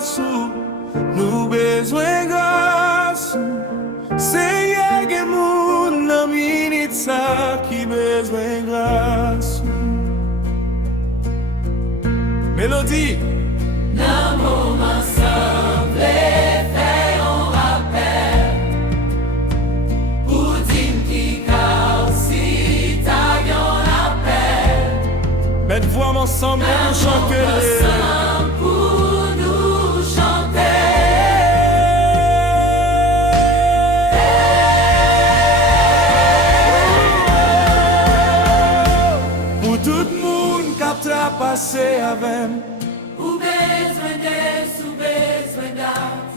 grâce, nous besoin grâce. C'est yé moun nan minute ça qui besoin grâce. Mélodie. Nan moment semblé fait un rappel pour dire qui si t'as yon appel. Mettre voix ensemble pour nous chanter. Ensemble pour nous chanter. Pour tout le monde qui a passé avec. Ou besoin de, ou besoin d'art.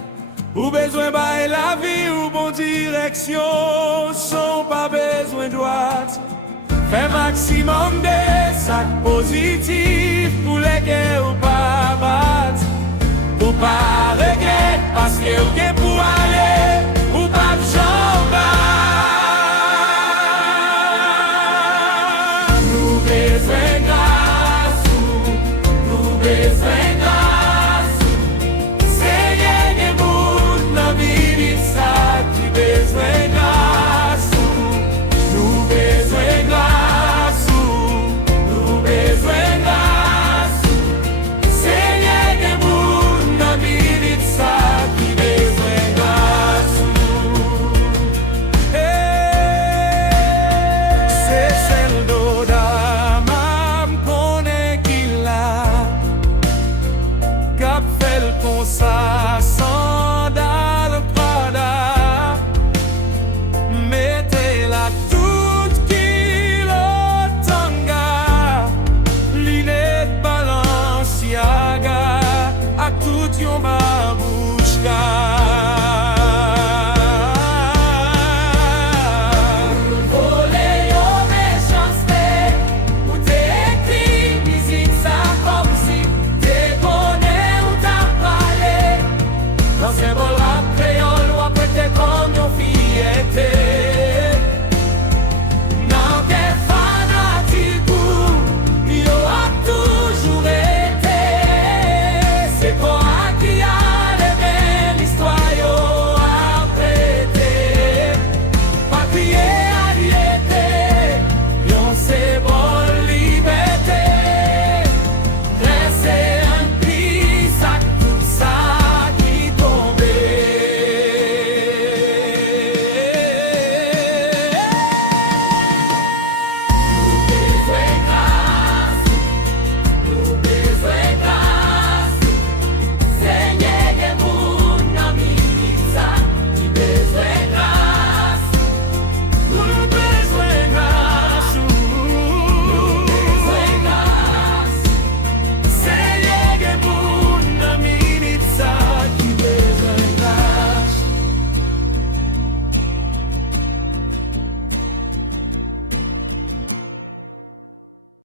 Ou besoin de la vie ou bonne direction, sans pas besoin droite. Fais maximum de sacs positifs pour lesquels ou pas battre. Ou pas regret parce que ou que pour aller ou pas de jambe. Nous besoin grâce, nous besoin grâce. C'est yé moun nan minute ça qui besoin grâce. Nous besoin grâce, nous besoin grâce. C'est yé moun nan minute ça qui besoin grâce. C'est celle d'Odamam qu'on est qu'il a. Cap fait le constat sans dalle Prada. Mettez la toute kilo tanga. Linette Balenciaga. A tout yon babouchka.